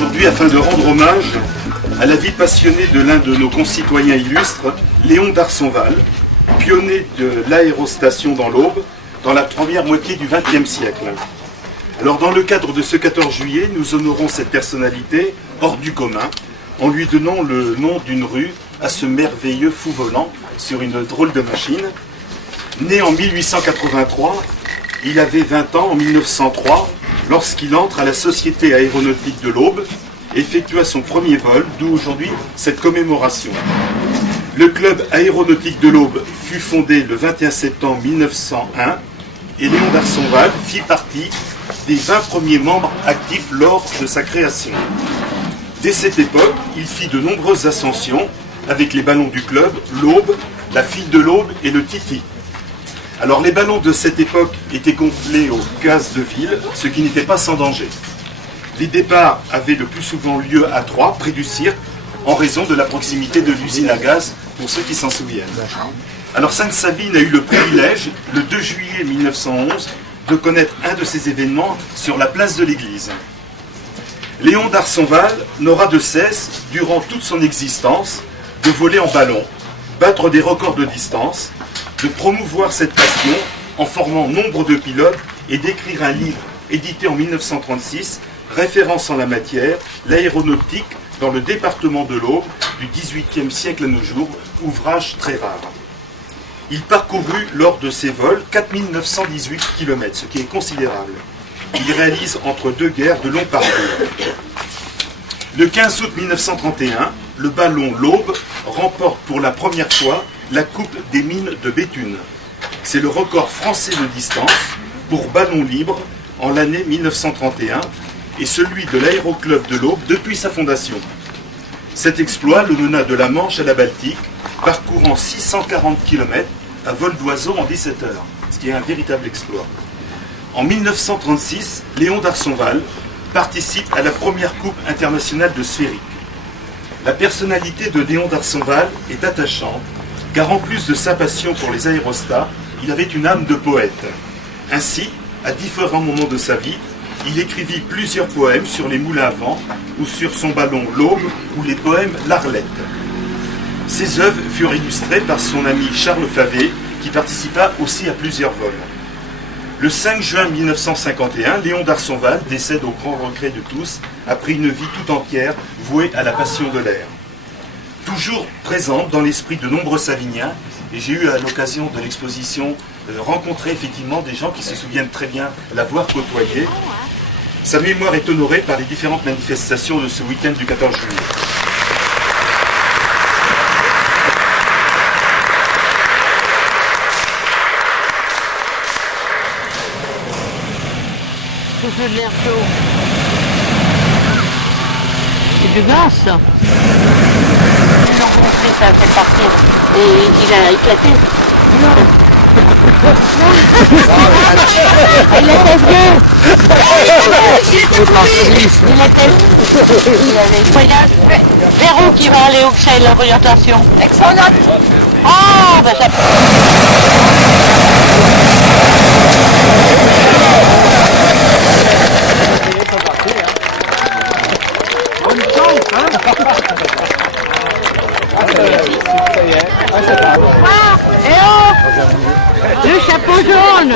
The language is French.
aujourd'hui afin de rendre hommage à la vie passionnée de l'un de nos concitoyens illustres, Léon d'Arsonval, pionnier de l'aérostation dans l'Aube, dans la première moitié du XXe siècle. Alors dans le cadre de ce 14 juillet, nous honorons cette personnalité hors du commun, en lui donnant le nom d'une rue à ce merveilleux fou volant sur une drôle de machine. Né en 1883, il avait 20 ans en 1903, lorsqu'il entre à la Société aéronautique de l'Aube, effectua son premier vol, d'où aujourd'hui cette commémoration. Le club aéronautique de l'Aube fut fondé le 21 septembre 1901 et Léon d'Arsonval fit partie des 20 premiers membres actifs lors de sa création. Dès cette époque, il fit de nombreuses ascensions avec les ballons du club, l'Aube, la file de l'Aube et le Titi. Alors les ballons de cette époque étaient gonflés au gaz de ville, ce qui n'était pas sans danger. Les départs avaient le plus souvent lieu à Troyes, près du cirque, en raison de la proximité de l'usine à gaz, pour ceux qui s'en souviennent. Alors Sainte-Savine a eu le privilège, le 2 juillet 1911, de connaître un de ces événements sur la place de l'église. Léon d'Arsonval n'aura de cesse, durant toute son existence, de voler en ballon, battre des records de distance, de promouvoir cette passion en formant nombre de pilotes et d'écrire un livre édité en 1936, référence en la matière, l'aéronautique dans le département de l'Aube du XVIIIe siècle à nos jours, ouvrage très rare. Il parcourut lors de ses vols 4918 km, ce qui est considérable. Il réalise entre deux guerres de longs parcours. Le 15 août 1931, le ballon l'Aube remporte pour la première fois la Coupe des mines de Béthune. C'est le record français de distance pour ballon libre en l'année 1931 et celui de l'aéroclub de l'Aube depuis sa fondation. Cet exploit le mena de la Manche à la Baltique, parcourant 640 km à vol d'oiseau en 17 heures, ce qui est un véritable exploit. En 1936, Léon d'Arsonval participe à la première Coupe internationale de sphérique. La personnalité de Léon d'Arsonval est attachante, car en plus de sa passion pour les aérostats, il avait une âme de poète. Ainsi, à différents moments de sa vie, il écrivit plusieurs poèmes sur les moulins à vent ou sur son ballon l'Aube ou les poèmes l'Arlette. Ses œuvres furent illustrées par son ami Charles Favet, qui participa aussi à plusieurs vols. Le 5 juin 1951, Léon d'Arsonval décède au grand regret de tous, après une vie tout entière vouée à la passion de l'air. Toujours présente dans l'esprit de nombreux Saviniens, et j'ai eu à l'occasion de l'exposition rencontrer effectivement des gens qui se souviennent très bien l'avoir côtoyé. Sa mémoire est honorée par les différentes manifestations de ce week-end du 14 juillet. C'est de l'air chaud. C'est du gaz, ça. Ils l'ont gonflé, ça a fait partir. Et il a éclaté. Il était vieux. Il avait une voyage. Vers où qui va aller au Xel, l'orientation? Excellent. Oh, ben ça... Et oh, le chapeau jaune.